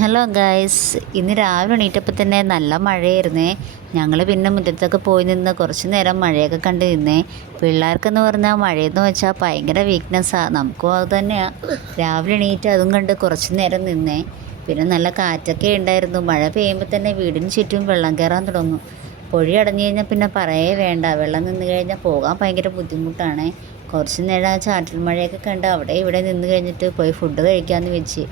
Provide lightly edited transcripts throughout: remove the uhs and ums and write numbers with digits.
Hello guys, ഇന്ന് രാവിലെ എണീറ്റപ്പോൾ തന്നെ നല്ല മഴയായിരുന്നേ. ഞങ്ങൾ പിന്നെ മുറ്റത്തൊക്കെ പോയി നിന്ന് കുറച്ച് നേരം മഴയൊക്കെ കണ്ട് നിന്നേ. പിള്ളേർക്കെന്ന് പറഞ്ഞാൽ മഴയെന്ന് വെച്ചാൽ ഭയങ്കര വീക്ക്നെസ്സാണ്. നമുക്കും അത് തന്നെയാണ്. രാവിലെ എണീറ്റ് അതും കണ്ട് കുറച്ച് നേരം നിന്നേ. പിന്നെ നല്ല കാറ്റൊക്കെ ഉണ്ടായിരുന്നു. മഴ പെയ്യുമ്പോൾ തന്നെ വീടിന് ചുറ്റും വെള്ളം കയറാൻ തുടങ്ങും. പൊഴി അടഞ്ഞു കഴിഞ്ഞാൽ പിന്നെ പറയേ വേണ്ട. വെള്ളം നിന്ന് കഴിഞ്ഞാൽ പോകാൻ ഭയങ്കര ബുദ്ധിമുട്ടാണ്. കുറച്ച് നേരം ചാറ്റൽ മഴയൊക്കെ കണ്ട് അവിടെ ഇവിടെ നിന്ന് കഴിഞ്ഞിട്ട് പോയി ഫുഡ് കഴിക്കാമെന്ന് വെച്ച്.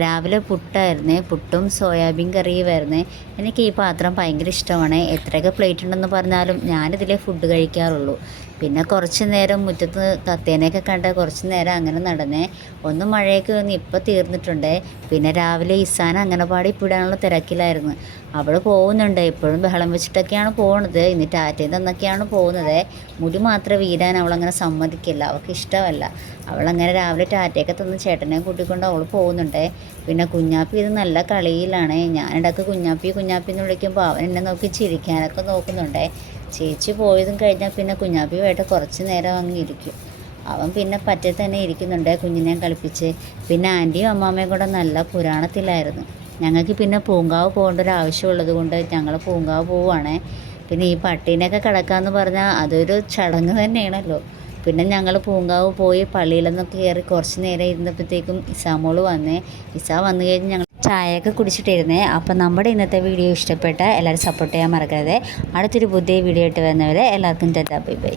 രാവിലെ പുട്ടായിരുന്നേ, പുട്ടും സോയാബീൻ കറിയുമായിരുന്നേ. എനിക്ക് ഈ പാത്രം ഭയങ്കര ഇഷ്ടമാണ്. എത്രയൊക്കെ പ്ലേറ്റ് ഉണ്ടെന്ന് പറഞ്ഞാലും ഞാനിതിലേ ഫുഡ് കഴിക്കാറുള്ളൂ. പിന്നെ കുറച്ച് നേരം മുറ്റത്ത് തത്തേനെയൊക്കെ കണ്ട് കുറച്ച് നേരം അങ്ങനെ നടന്നേ. ഒന്ന് മഴയൊക്കെ വന്ന് ഇപ്പോൾ തീർന്നിട്ടുണ്ട്. പിന്നെ രാവിലെ ഇസാന അംഗനവാടി ഇപ്പോൾ ഇടാനുള്ള തിരക്കിലായിരുന്നു. അവൾ പോകുന്നുണ്ട്, ഇപ്പോഴും ബഹളം വെച്ചിട്ടൊക്കെയാണ് പോകുന്നത്. ഇനി ടാറ്റയും തന്നൊക്കെയാണ് പോകുന്നത്. മുടി മാത്രം വീരാൻ അവളങ്ങനെ സമ്മതിക്കില്ല, അവൾക്ക് ഇഷ്ടമല്ല. അവളങ്ങനെ രാവിലെ ടാറ്റയൊക്കെ തന്ന് ചേട്ടനെ കൂട്ടിക്കൊണ്ട് അവൾ പോകുന്നുണ്ട്. പിന്നെ കുഞ്ഞാപ്പി ഇത് നല്ല കളിയിലാണ്. ഞാനിടയ്ക്ക് കുഞ്ഞാപ്പി കുഞ്ഞാപ്പി എന്ന് വിളിക്കുമ്പോൾ അവൻ എന്നെ നോക്കി ചിരിക്കാനൊക്കെ നോക്കുന്നുണ്ട്. ചേച്ചി പോയതും കഴിഞ്ഞാൽ പിന്നെ കുഞ്ഞാപ്പിയുമായിട്ട് കുറച്ച് നേരം അങ്ങ് ഇരിക്കും. അവൻ പിന്നെ പറ്റേ തന്നെ ഇരിക്കുന്നുണ്ട് കുഞ്ഞിനെ കളിപ്പിച്ച്. പിന്നെ ആൻറ്റിയും അമ്മാമ്മയും കൂടെ നല്ല പുരാണത്തിലായിരുന്നു. ഞങ്ങൾക്ക് പിന്നെ പൂങ്കാവ് പോകേണ്ട ഒരു ആവശ്യമുള്ളത് കൊണ്ട് ഞങ്ങൾ പൂങ്കാവ് പോവുകയാണേ. പിന്നെ ഈ പട്ടീനെയൊക്കെ കിടക്കാമെന്ന് പറഞ്ഞാൽ അതൊരു ചടങ്ങ് തന്നെയാണല്ലോ. പിന്നെ ഞങ്ങൾ പൂങ്കാവ് പോയി പള്ളിയിലൊന്നൊക്കെ കയറി കുറച്ച് നേരം ഇരുന്നപ്പോഴത്തേക്കും ഇസാമോള് വന്നേ. ഇസാ വന്നു കഴിഞ്ഞ് ഞങ്ങൾ ചായയൊക്കെ കുടിച്ചിട്ടിരുന്നേ. അപ്പം നമ്മുടെ ഇന്നത്തെ വീഡിയോ ഇഷ്ടപ്പെട്ട എല്ലാവരും സപ്പോർട്ട് ചെയ്യാൻ മറക്കരുത്. അടുത്തൊരു പുതിയ വീഡിയോ ആയിട്ട് വരുന്നവരെ എല്ലാവർക്കും ടാറ്റാ ബൈ ബൈ.